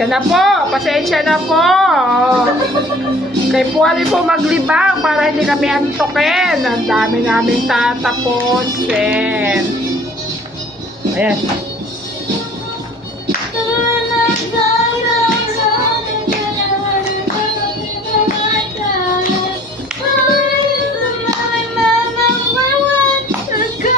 Pasensya na po. Pasensya na po. Kay Puwari po maglibang para hindi kami antokin. Ang dami namin tatapusin. Ayan.